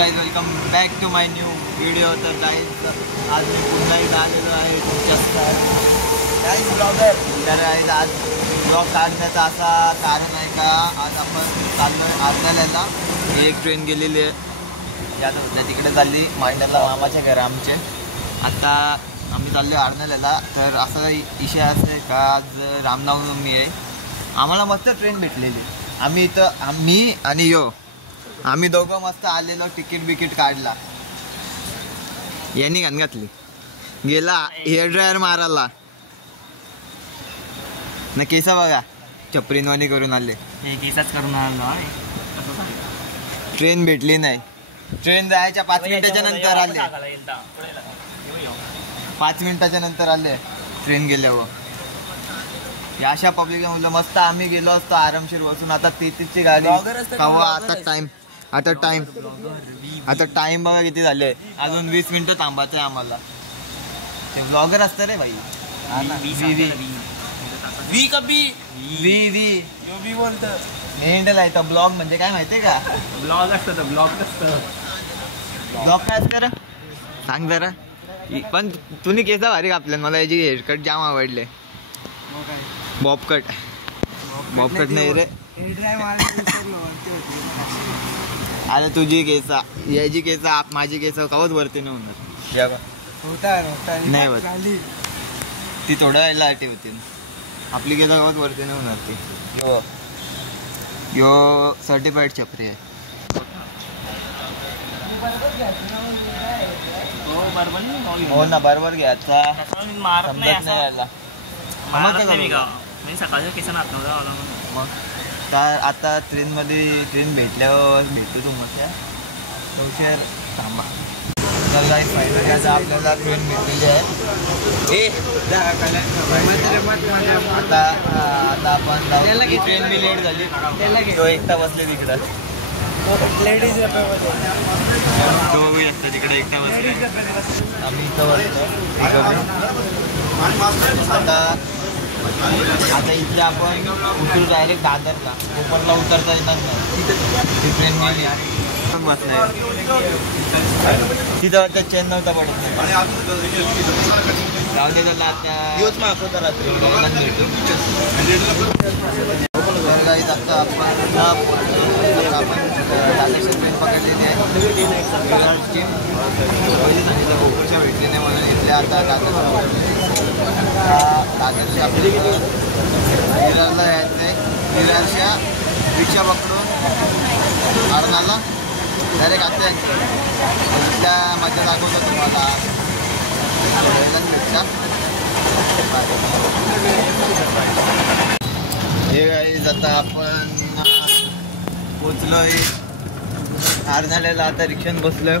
Guys welcome back to my new video. तर guys आज मी पुन्हा एकदा आलेलो आहे तुमच्या ब्लॉगर. तर आज ब्लॉग काढण्याचं असा कारण आहे का, आज आपण चाललो आहे आरण्याला. एक ट्रेन गेलेली आहे आता तिकडे चालली मांड्याला, मामाच्या घर आमचे. आता आम्ही चाललो आहे आरण्याला. तर असा विषय असं आहे का, आज रामनवमी आहे. आम्हाला मस्त ट्रेन भेटलेली. आम्ही इथं आम्ही आणि आम्ही दोघं मस्त आलेलो, तिकीट बिकीट काढला. यांनी घाण घातली, गेला हेअर ड्रायर मारायला ना. केसा बघा चपरीनवाणी करून आले, केसाच करून आलो. ट्रेन भेटली नाही. ट्रेन जायच्या 5 मिनिटाच्या नंतर आले. 5 मिनिटाच्या नंतर आले ट्रेन गेल्यावर. अशा पब्लिक मुलं मस्त आम्ही गेलो असतो आरामशीर बसून. आता तिची गाडी कवा. आता टाइम बघा किती झाले. अजून 20 मिनिटं थांबायचं आहे आम्हाला. ते ब्लॉगर असतं रे भाई. वी बोलतं मेंढल आहे तर. ब्लॉग म्हणजे काय माहितीये का? ब्लॉग असतं. ब्लॉग काय असतं रे, सांग जरा. पण तुम्ही केसा भारी कापले. मला याची हेअरकट जाम आवडले. बॉबकट नाही रे. अरे तुझी केसा, याची केसा, माझी केसा कवच वरती नाही होणार. नाही होत ती थोडा यायला अटी होती. आपली केसा कवच वरती नाही होणार ती. यो सर्टिफाईड छपरी आहे. हो ना, बरोबर घ्यायचा. मारत नाही यायला सकाळच्या केसा नात नव्हता. मग तर आता ट्रेन भेटल्यावर भेटतो तुम्हाला हुशार थांबा. तर काही फायनली आपल्याला ट्रेन भेटलेली आहे. आता आपण ट्रेन बी लेट झाली. तो एकटा बसले तिकडं. लेडीज तो बी असतं तिकडे एकटा बसले. आम्ही इथं बसतो. आता इथे आपण उतरू डायरेक्ट दादरला. कोपरला उतरता येणार नाही. ती ट्रेन गेली पण बस नाही. तिथं वाटतं चेन नव्हता पडत नाही. जाऊ दे त्याला. आता दिवस मागवता रात्री भेटू. आता आपण दादरची ट्रेन पकडलेली आहे. कोपरच्या भेटली नाही म्हणून इथल्या आता दादरच्या विरारला यायचं आहे. विरारच्या रिक्षा पकडून आरणाला डायरेक्ट आता इथल्या मजा दाखवतो तुम्हाला. हे गाईज आता आपण पोचलोय आरणाला. आता रिक्षाने बसलोय.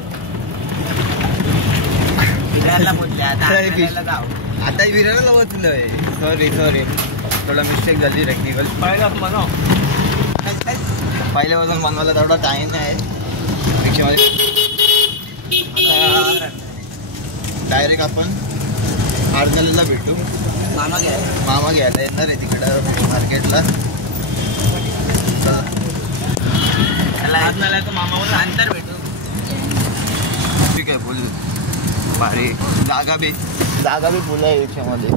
आता विरारला बसलोय. सॉरी थोडा मिस्टेक झाली टेक्निकल. पहिल्यापासून बनवायला थोडा टाइम आहे रिक्षामध्ये. आता डायरेक्ट आपण आरणाला भेटू. मामा घ्यायला येणार आहे तिकडं मार्केटला. मामावर अंतर भेटू. ठीक आहे, बोल. भारी जागा बी फुल आहे रिक्षामध्ये.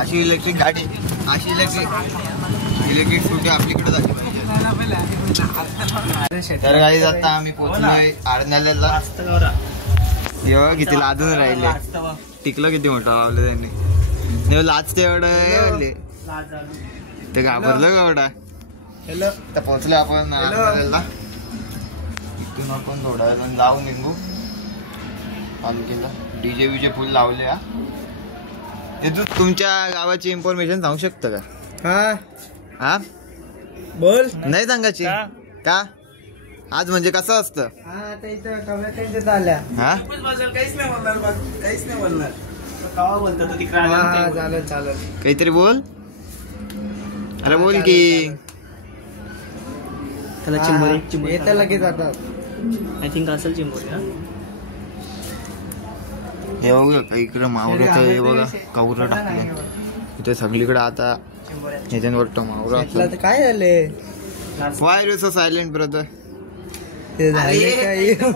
अशी इलेक्ट्रिक गाडी, अशी इलेक्ट्रिक स्कूटी आपलीकडे झाली पाहिजे. तर काही आता आम्ही पोहोचलोय आरण्याला. एवढं किती लाजून राहिले. टिकलं किती मोठं लावलं त्यांनी. लाजते एवढं ते घाबरलं का एवढा. तर पोहोचलो आपण आरण्याला. इथून आपण थोडा वेळ जाऊ निघू पालखीला. डीजे बीजे फुल लावले. ते तू तुमच्या गावाची इन्फॉर्मेशन सांगू शकता का? हा बोल. नाही सांगायची का? आज म्हणजे कसं असतं? काहीच नाही बोलणार. चालेल काहीतरी बोल. अरे बोल की. त्याला चिंबोरी लगेच जातात. आय थिंक असेल चिंबोरी. हे बघा इकडं मावळ्याचं हे बघा कावरं टाकलं इथे सगळीकडे. आता ह्याच्यानं वाटतं मावळं. काय झाले? Y you so silent brother? ते झाले काही हो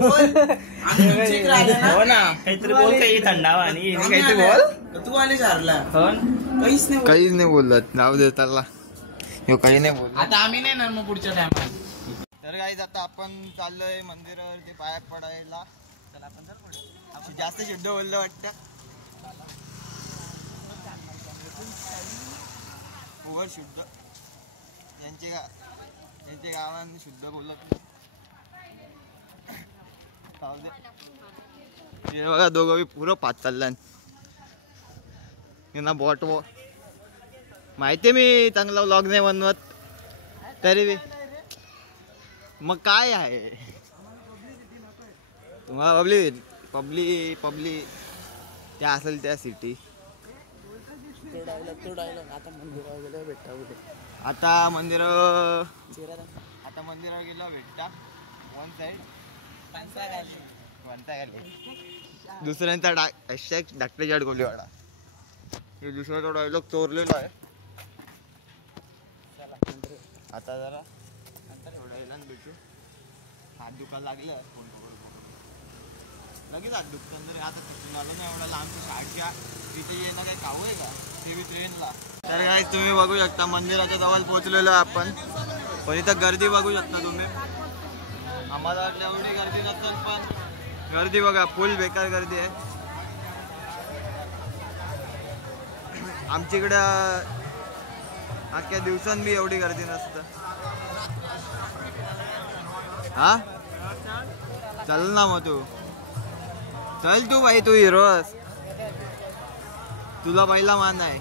ना काहीतरी बोल काही थंडावा आणि काहीतरी बोल तू आली चारला काहीच नाही काहीच नाही बोलत नाव देताला काही नाही बोलत. आता आम्ही नाही ना मग पुढच्या टायमात. तर गाईज आता आपण चाललोय मंदिरावर ते पाया पडायला. चला आपण जास्त शुद्ध बोललं वाटतं. ओव्हर शुद्ध त्यांचे गावांनी शुद्ध बोलत नाही. बघा दोघं पुरं पाच चालल्यान ना बॉट माहितीये मी चांगला व्लॉग नाही बनवत तरी बी मग काय आहे तुम्हाला पब्लिक त्या असेल त्या सिटी. आता मंदिरावर गेलो भेटता वन साइड दुसऱ्यांचा धाकटे जाड गोलीवाडा हे दुसऱ्याचा डायलॉग चोरलेला आहे. आता जरा थोड्या भेटू. हात दुखायला लागलं लगेच हात दुखतं तरी आता मला नाही एवढा लांबच्या शाळेच्या तिथे येणं काही खाऊ आहे का ते बी ट्रेनला. तर काय तुम्ही बघू शकता मंदिराच्या जवळ पोहोचलेलो आहे आपण पण इथं गर्दी बघू शकता तुम्ही. आम्हाला वाटलं एवढी गर्दी नसेल पण गर्दी बघा फुल बेकार गर्दी आहे. आमच्याकडं अख्ख्या दिवसांत बी एवढी गर्दी नसतं. हा चल ना मग तू चल तू भाई तू हिरोस तुला पहिला मान आहे.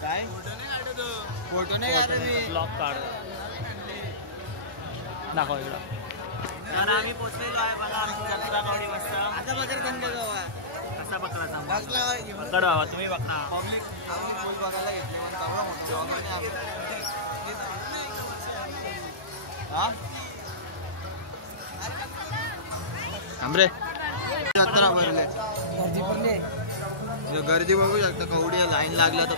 काय फोटो नाही काढत मी ब्लॉग काढ दाखव इकडं. तर आम्ही पोचलेलो आहे बघा आमची जत्रा कवडी वाजता. आता बकर बंद कसा पकडायचा बघला पकड बाबा तुम्ही बघा. पब्लिक आम्ही फुल बघायला घेतली पण चांगला मोठा हा थांबरे जत्रा भरले गर्दी बघू शकता कवडी लाईन लागल्या तर.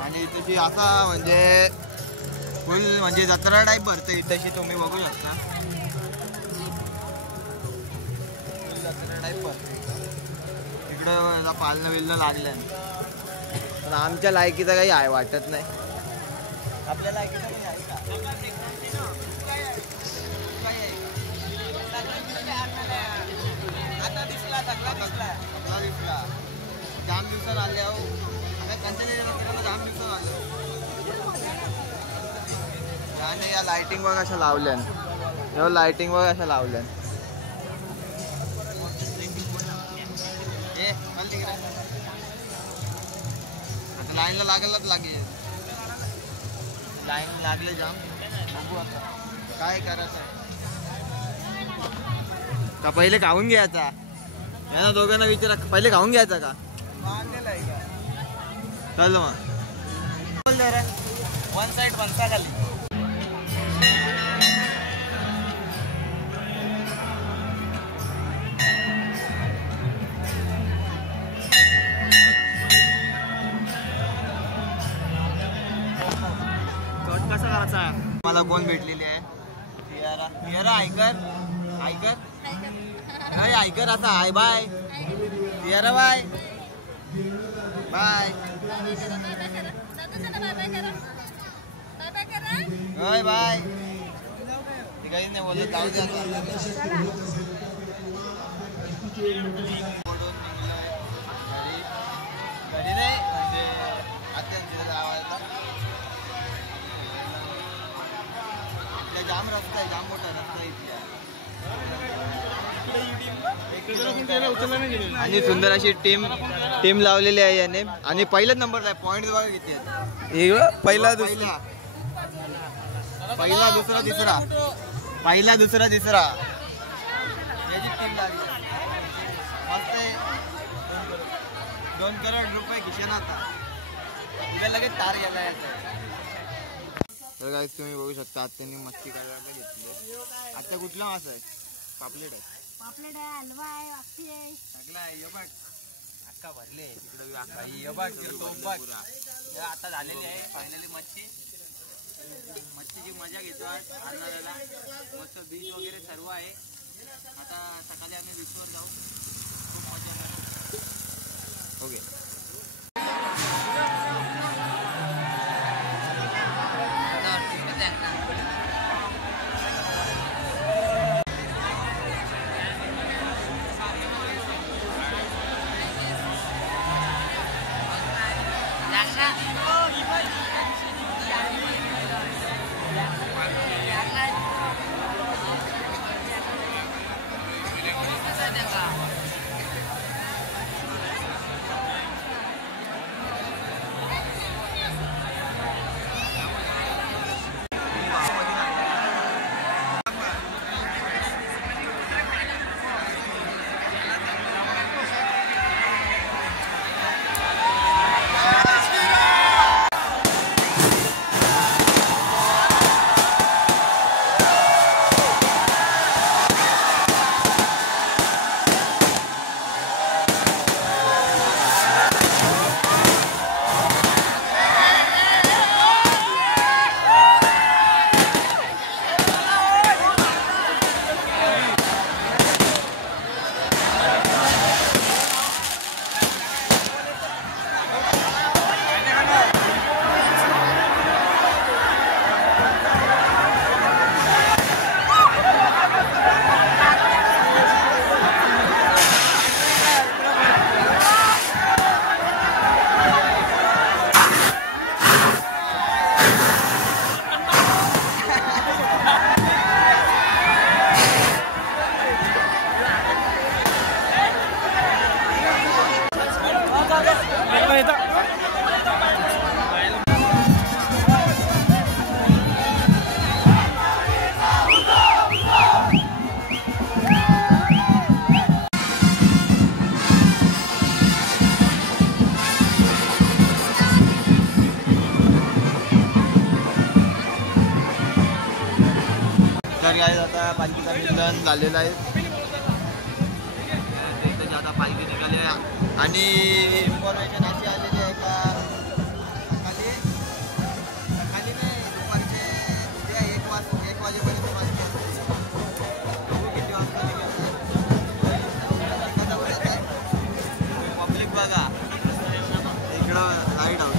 आणि तशी असा म्हणजे फुल म्हणजे जत्रा टाईप भरते तशी तुम्ही बघू शकता. जत्रा टाईप भरते इकडं पालनं बिलनं लागलं पण आमच्या लायकीचं काही आहे वाटत नाही. आपल्या लायकीचं काही आहे का आता दिसला जाम दिवसात आले अहो जाम दिवसात आलो. आणि या लाइटिंग बघ अशा लावल्यान एवढं लाइटिंग बघ अशा लावल्यान. आता लाईनला लागायलाच लागेल. लाईन लागले जाम बघू आता काय करायचं. का पहिले खाऊन घ्यायचा यांना दोघांना विचारा पहिले खाऊन घ्यायचा का चल मग वन साइड बनता खाली. कट कसा करायचा. मला कोण भेटलेली आहे तियारा ऐकर आता हाय बाय तियारा बाय बाय बाय बाय ती काही नाही बोलत जाऊ दे घरी नाही म्हणजे आत्यांच्या गावाला इथल्या जाम रस्ता आहे जाम मोठा रस्ता इथल्या आणि सुंदर अशी टीम लावलेली आहे याने आणि पहिलाच नंबर आहे पॉइंट बघा किती आहेत. पहिला दुसरा तिसरा याची टीम लागली मस्त आहे. 2 करोड रुपये खिशान आता तिला लगेच तार गेला याचा. तर गाईस तुम्ही बघू शकता आत्यांनी मच्छी करायला घेतली. आता कुठला मासा आहे पापलेट आहे. पापलेट आहे, हलवा आहे, वाक्षी आहे. सगळं आहे. हे बघ अक्का भरले तिकडे अक्का. हे बघ तो बघ हे आता झालेली आहे फायनली मच्छी. मच्छीची मजा घेतो आज अन्नाला. मस्त बीच वगैरे सर्व आहे. आता सकाळी आम्ही बीचवर जाऊ. खूप मजा येणार. ओके. आता पालखीचा मिलन झालेला आहे. आता पालखी निघाली आहे आणि इन्फॉर्मेशन अशी आलेली आहे का सकाळी नाही दुपारचे उद्या 1 वाजेपर्यंत पालखी असते. किती वाजता निघायचं पब्लिक बघा इकडं लाईट हाऊस.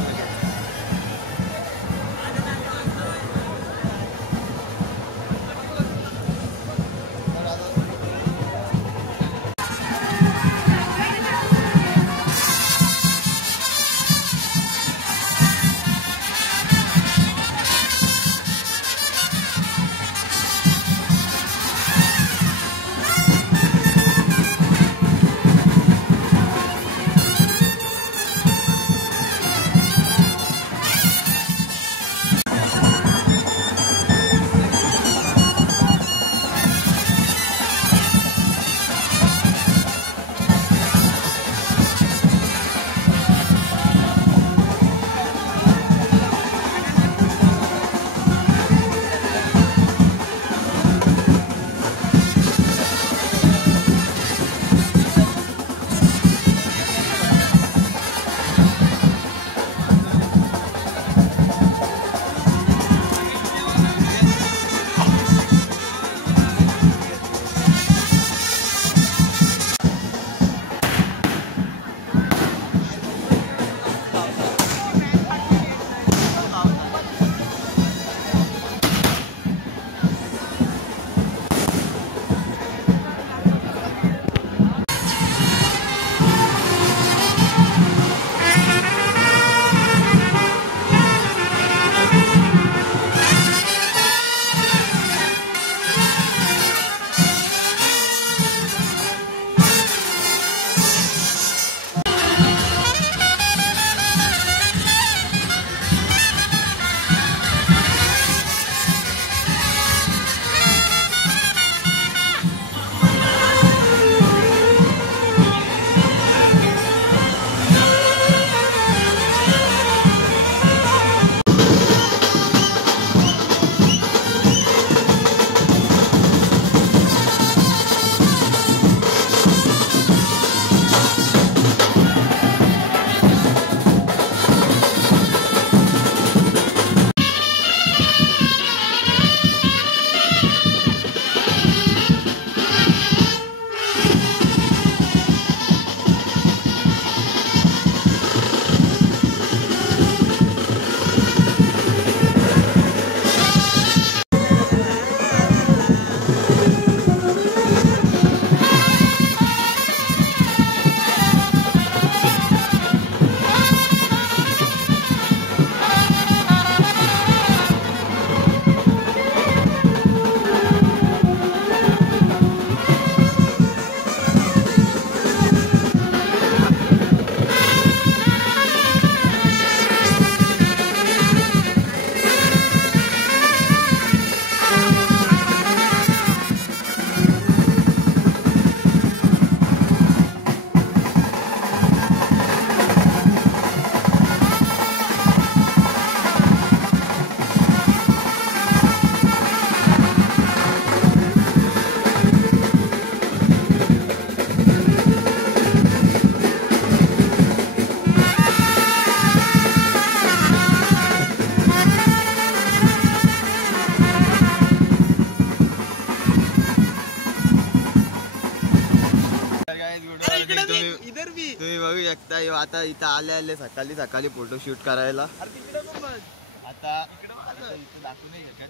शकता आता इथं आले सकाळी फोटोशूट करायला. आता इथं दाखवू नाही शकत,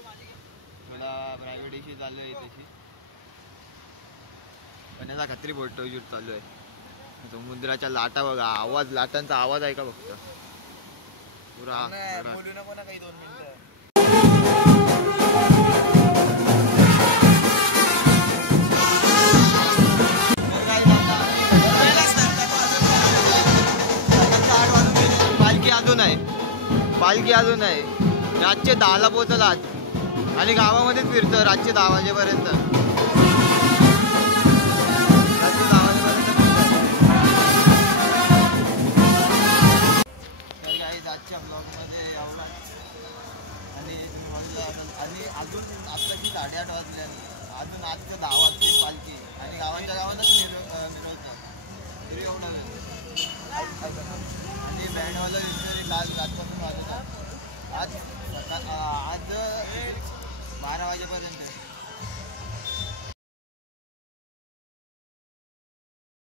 थोडा प्रायव्हेट इश्यू चालू आहे तशी, पण याचा खात्री फोटोशूट चालू आहे. समुद्राच्या लाटा बघा, लाटांचा आवाज आहे का फक्त पुरा. बोलू नको ना काही 2 मिनिटं. पालखी अजून आहे. रातचे 10ला पोहोचला आज आणि गावामध्येच फिरतं रातचे 10 वाजेपर्यंत. रातचे 10 वाजेपर्यंत तर काही आजच्या ब्लॉगमध्ये एवढा. आणि अजून आत्ताची 8:30 वाजले, अजून आजच्या 10 वाजते पालखी आणि गावातच मिरवतात तरी एवढा वेळ. आणि बँडवाला दिसणारी रातपासून वाजवतात. आज 12 वाजेपर्यंत